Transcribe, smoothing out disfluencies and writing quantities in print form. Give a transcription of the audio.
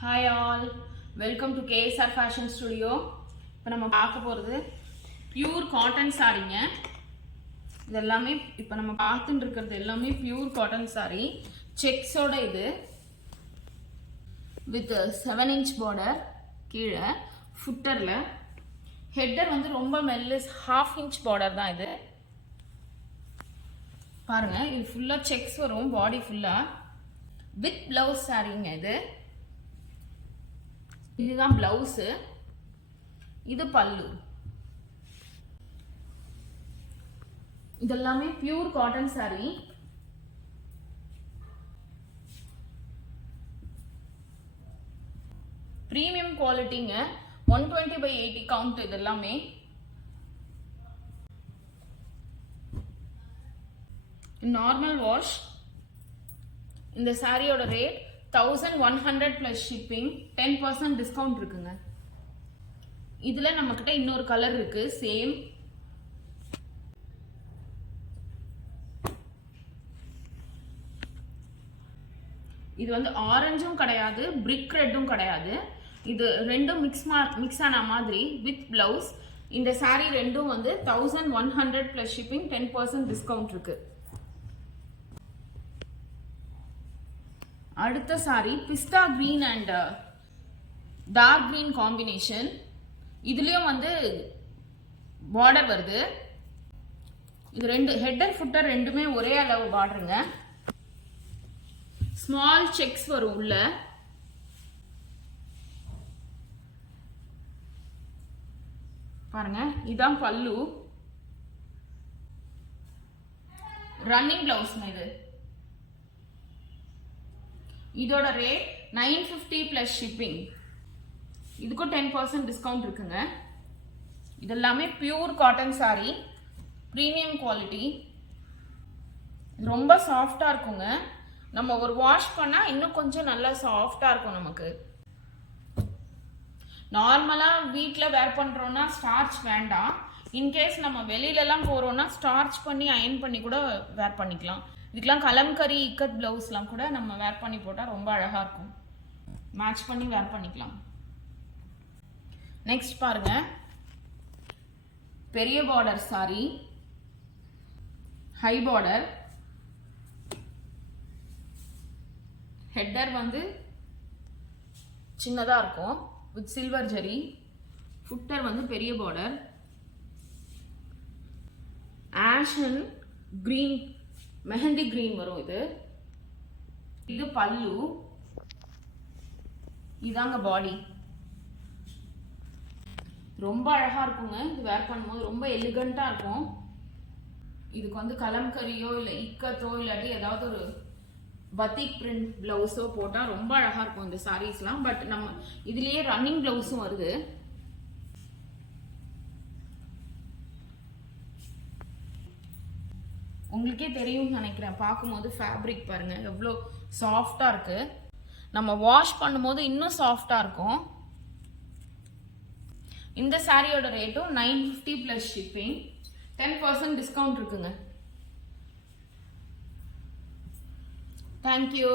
Hi all, welcome to KSR Fashion Studio. இப்போ நம்ம பார்க்க போகிறது பியூர் காட்டன் சாரீங்க. இது எல்லாமே இப்போ நம்ம பார்த்துட்டு இருக்கிறது எல்லாமே பியூர் காட்டன் சாரீ. செக்ஸோட இது வித் 7 inch பார்டர். கீழே ஃபுட்டரில் ஹெட்டர் வந்து ரொம்ப மெல்லிஸ் 1/2 inch பார்டர் தான் இது. பாருங்க, இது ஃபுல்லாக செக்ஸ் வரும் பாடி ஃபுல்லாக. வித் பிளவுஸ் சாரீங்க இது. இதுதான் பிளவுஸ், இது பல்லு. இதெல்லாமே பியூர் காட்டன் சாரி. பிரீமியம் குவாலிட்டிங்க. 120/80 கவுண்ட். இதெல்லாமே நார்மல் வாஷ். இந்த சாரியோட ரேட் 1100 plus shipping. 10% டிஸ்கவுண்ட் இருக்குங்க. இதுல நம்ம கிட்ட இன்னொரு கலர் இருக்கு சேம். இது வந்து ஆரஞ்சும் கிடையாது, பிரிக் ரெட்டும் கிடையாது. இது ரெண்டும் மிக்ஸ் ஆன மாதிரி வித் பிளவுஸ். இந்த சாரி ரெண்டும் வந்து 1100 plus shipping. 10% டிஸ்கவுண்ட் இருக்கு. அடுத்த சாரி பிஸ்தா green and dark green combination. இதுலயும் வந்து பார்டர் வருது. இது ரெண்டு ஹெட்டர் ஃபுட்டர் ரெண்டுமே ஒரே அளவு பார்டருங்க. ஸ்மால் செக்ஸ் வரும் உள்ள. பாருங்க, இதான் பல்லு. ரன்னிங் பிளவுஸ்ங்க இது. இதோட ரேட் 950 plus shipping. இதுக்கும் 10% டிஸ்கவுண்ட் இருக்குங்க. இதெல்லாமே pure cotton sari, premium quality. ரொம்ப சாஃப்டா இருக்குங்க. நம்ம ஒரு வாஷ் பண்ணா இன்னும் கொஞ்சம் நல்லா சாஃப்டா இருக்கும் நமக்கு. நார்மலா வீட்டில் வேர் பண்றோம்னா ஸ்டார்ச் வேண்டாம். இன்கேஸ் நம்ம வெளியிலலாம் போறோம்னா ஸ்டார்ச் பண்ணி அயன் பண்ணி கூட வேர் பண்ணிக்கலாம். இதுக்கெல்லாம் கலம்கரி இக்கத் பிளவுஸ்லாம் கூட நம்ம வேர் பண்ணி போட்டால் ரொம்ப அழகாக இருக்கும். மேட்ச் பண்ணி வேர் பண்ணிக்கலாம். நெக்ஸ்ட் பாருங்க, பெரிய border sorry, high border. Header வந்து சின்னதாக இருக்கும் வித் சில்வர் ஜரி. ஃபுட்டர் வந்து பெரிய border. Ash and green, mehndi green வரும் இது. இது பல்லு. இதாங்க பாடி. ரொம்ப அழகா இருக்குங்க. இது வேர் பண்ணும்போது ரொம்ப எலிகண்டா இருக்கும். இதுக்கு வந்து கலம்கரியோ இல்லை இக்கத்தோ இல்லாட்டி ஏதாவது ஒரு பத்திக் பிரிண்ட் பிளவுஸோ போட்டா ரொம்ப அழகா இருக்கும் இந்த சாரீஸ்லாம். பட் நம்ம இதுலயே ரன்னிங் பிளவுஸும் வருது. உங்களுக்கே தெரியும்னு நினைக்கிறேன். பார்க்கும்போது ஃபேப்ரிக் பாருங்க எவ்வளோ சாஃப்டா இருக்கு. நம்ம வாஷ் பண்ணும்போது இன்னும் சாஃப்டா இருக்கும். இந்த சாரியோட ரேட்டும் 950 plus shipping. 10% டிஸ்கவுண்ட் இருக்குங்க. தேங்க்யூ.